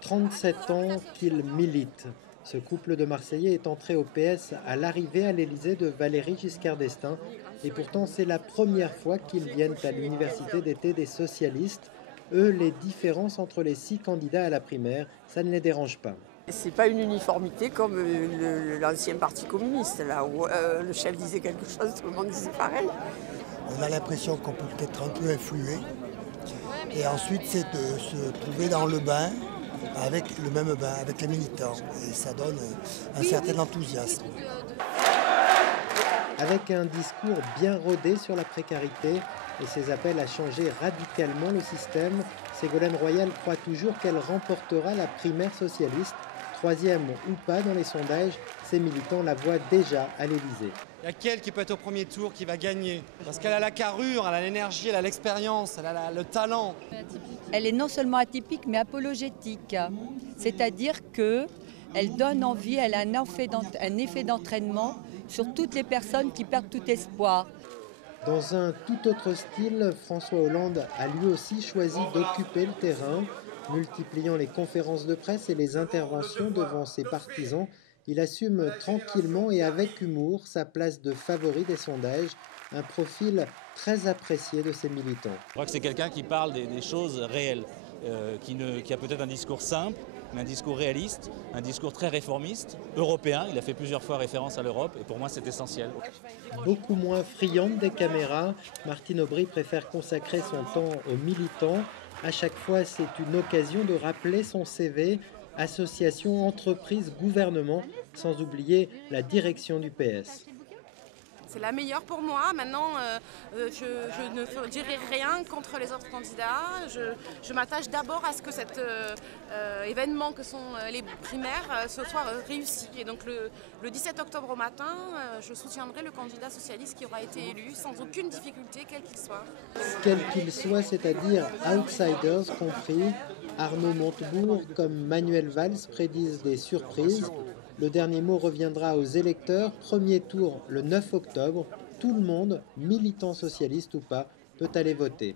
37 ans qu'il milite. Ce couple de Marseillais est entré au PS à l'arrivée à l'Élysée de Valéry Giscard d'Estaing. Et pourtant, c'est la première fois qu'ils viennent à l'université d'été des socialistes. Eux, les différences entre les 6 candidats à la primaire, ça ne les dérange pas. C'est pas une uniformité comme l'ancien parti communiste, là où le chef disait quelque chose, tout le monde disait pareil. On a l'impression qu'on peut peut-être un peu influer. Et ensuite, c'est de se trouver dans le bain, avec le même bain, avec les militants. Et ça donne un certain enthousiasme. Avec un discours bien rodé sur la précarité et ses appels à changer radicalement le système, Ségolène Royal croit toujours qu'elle remportera la primaire socialiste. Troisième ou pas dans les sondages, ses militants la voient déjà à l'Élysée. Il y a qu'elle qui peut être au premier tour qui va gagner. Parce qu'elle a la carrure, elle a l'énergie, elle a l'expérience, elle a le talent. Elle est non seulement atypique mais apologétique. C'est-à-dire qu'elle donne envie, elle a un effet d'entraînement sur toutes les personnes qui perdent tout espoir. Dans un tout autre style, François Hollande a lui aussi choisi d'occuper le terrain. Multipliant les conférences de presse et les interventions devant ses partisans, il assume tranquillement et avec humour sa place de favori des sondages, un profil très apprécié de ses militants. Je crois que c'est quelqu'un qui parle des choses réelles, qui a peut-être un discours simple, mais un discours réaliste, un discours très réformiste, européen. Il a fait plusieurs fois référence à l'Europe et pour moi c'est essentiel. Beaucoup moins friande des caméras, Martine Aubry préfère consacrer son temps aux militants. À chaque fois, c'est une occasion de rappeler son CV, association, entreprise, gouvernement, sans oublier la direction du PS. C'est la meilleure pour moi. Maintenant, je ne dirai rien contre les autres candidats. Je m'attache d'abord à ce que cet événement que sont les primaires ce soit réussi. Et donc le 17 octobre au matin, je soutiendrai le candidat socialiste qui aura été élu sans aucune difficulté, quel qu'il soit. Quel qu'il soit, c'est-à-dire outsiders compris, Arnaud Montebourg comme Manuel Valls prédisent des surprises. Le dernier mot reviendra aux électeurs. Premier tour le 9 octobre. Tout le monde, militant socialiste ou pas, peut aller voter.